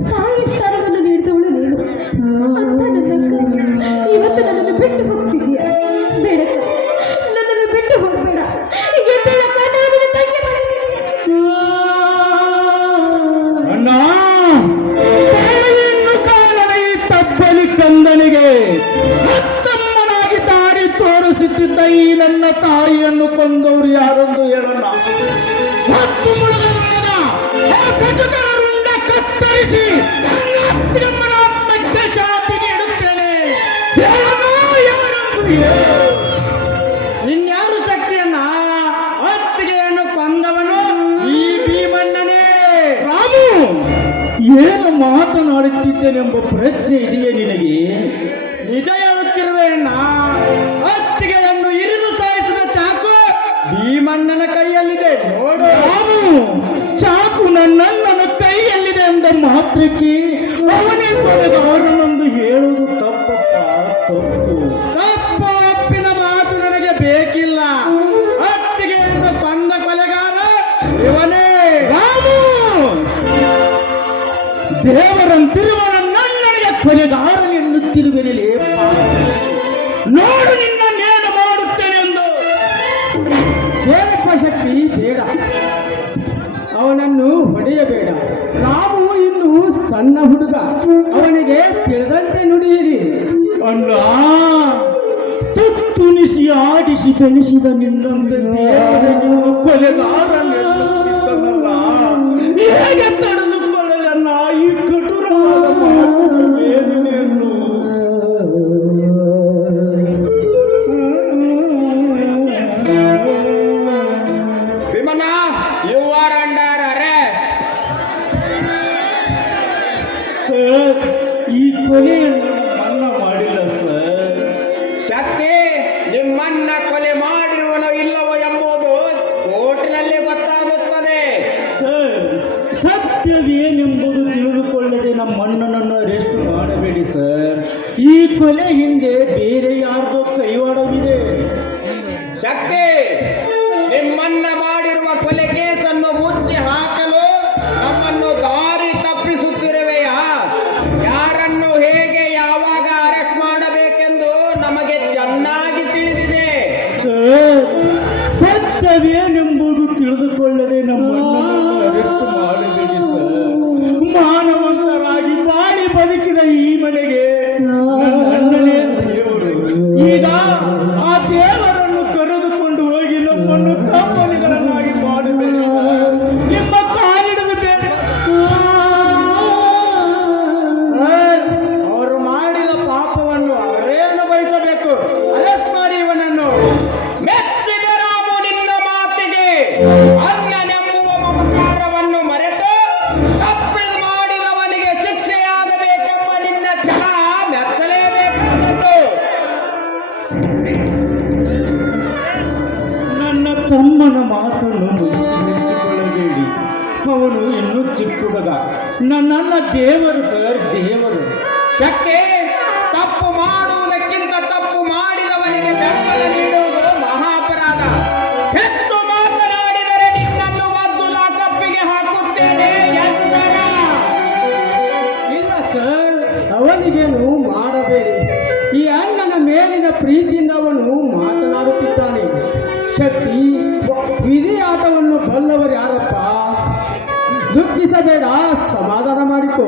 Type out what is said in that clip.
ತಾಯಿ ಸ್ಥಾನವನ್ನು ನೀಡಿದವಳು ನೀನು. ಅಂತ ನನ್ನಕ್ಕ ಇವತ್ತು ನನ್ನನ್ನು ಬಿಟ್ಟು ಹೋಗ್ತಿದ್ದೀಯ? ಬೇಡ ನನ್ನನ್ನು ಬಿಟ್ಟು ಹೋಗ್ಬೇಡ. ನಾನು ತಂಗಿ ಕಂದನಿಗೆ ಈ ನನ್ನ ತಾಯಿಯನ್ನು ಕೊಂದವರು ಯಾರೊಂದು ಹೇಳೋಣ? ಹತ್ತು ಏನು ಮಾತನಾಡುತ್ತಿದ್ದೇನೆಂಬ ಪ್ರಜ್ಞೆ ಇದೆಯೇ ನಿನಗೆ? ನಿಜ ಹೇಳುತ್ತಿರುವೆ ಅಣ್ಣ. ಅತ್ತಿಗೆಯನ್ನು ಇರಿದು ಸಾಯಿಸಿದ ಚಾಕು ಭೀಮಣ್ಣನ ಕೈಯಲ್ಲಿದೆ. ನೋಡು. ಚಾಕು ನನ್ನಣ್ಣನ ಕೈಯಲ್ಲಿದೆ ಎಂದ ಮಾತ್ರಕ್ಕೆ ಅವನೇ ಅವನನ್ನೊಂದು ಹೇಳುವುದು ತಪ್ಪಪ್ಪ? ತಪ್ಪು. ತಪ್ಪು. ದೇವರಂತಿರುವ ನನ್ನನಿಗೆ ಕೊಲೆಗಾರನೆನ್ನುತ್ತಿರುವೆನಲೇ ನೋಡು ನಿನ್ನ ನೇಣು ಮಾಡುತ್ತೇನೆಂದು ಬೇಡಪ್ಪ ಶಕ್ತಿ ಬೇಡ. ಅವನನ್ನು ಹೊಡೆಯಬೇಡ. ನಾವು ಇನ್ನು ಸಣ್ಣ ಹುಡುಗ. ಅವನಿಗೆ ತಿಳಿದಂತೆ ನುಡಿಯಿರಿ. ಅಲ್ಲ, ತುತ್ತುನಿಸಿ ಆಡಿಸಿ ಬೆಳೆಸಿದ ನಿನ್ನಂತ ದೇವರನ್ನು ವಿಮನ you are under arrest sir ಈ ಕೊಲೆಯನ್ನು ಮನ್ನಾ ಮಾಡಿಲ್ಲ ಸರ್ ಶಕ್ತಿ ನಿಮ್ಮನ್ನ ಕೊಲೆ ಮಾಡಿರುವನೋ ಇಲ್ಲವೋ ಎಂಬುದು ಕೋರ್ಟಿನಲ್ಲಿ ಗೊತ್ತಾಗುತ್ತದೆ. ಸರ್ ಸತ್ಯವೇನೆಂಬುದು ತಿಳಿದುಕೊಳ್ಳದೆ ನಮ್ಮ ಅಣ್ಣನನ್ನು ಅರೆಸ್ಟ್ ಮಾಡಬೇಡಿ ಸರ್ ಈ ಕೊಲೆ ಹಿಂದೆ ಬೇರೆ ಯಾರ್ದೋ ಕೈವಾಡವಿದೆ. ಶಕ್ತಿ! ನಿಮ್ಮನ್ನ ಮಾಡಿರುವ ಕೊಲೆ ಕೇಸನ್ನು ಮುಚ್ಚಿ ಹಾಕಲು ನಮ್ಮನ್ನು ದಾರಿ ತಪ್ಪಿಸುತ್ತಿರುವೆಯಾ? ಯಾರನ್ನು ಹೇಗೆ ಯಾವಾಗ ಅರೆಸ್ಟ್ ಮಾಡಬೇಕೆಂದು ನಮಗೆ ಚೆನ್ನಾಗಿ ತಿಳಿದಿದೆ. ಸತ್ಯವೇ ಸತ್ಯವೇನೆಂಬುದು ನನ್ನನ್ನ ದೇವರು ಸರ್, ದೇವರು. ಶಕ್ತಿ ತಪ್ಪು ಮಾಡುವುದಕ್ಕಿಂತ ತಪ್ಪು ಮಾಡಿದವನಿಗೆ ಬೆಂಬಲ ನೀಡುವುದು ಮಹಾಪರಾಧ. ಹೆಚ್ಚು ಮಾತನಾಡಿದರೆ ನಿನ್ನನ್ನು ಒಂದು ನಾ ತಪ್ಪಿಗೆ ಹಾಕುತ್ತೇನೆ ಇಲ್ಲ ಸರ್ ಅವನಿಗೇನು ಮಾಡಬೇಡಿ. ಈ ಅಣ್ಣನ ಮೇಲಿನ ಪ್ರೀತಿಯಿಂದ ಅವನು ಮಾತನಾಡುತ್ತಿದ್ದಾನೆ. ಶಕ್ತಿ, ವಿಧಿ ಆಟವನ್ನು ಬಲ್ಲವರು ದುಃಖಿಸಬೇಡ ಸಮಾಧಾನ ಮಾಡಿಕೋ.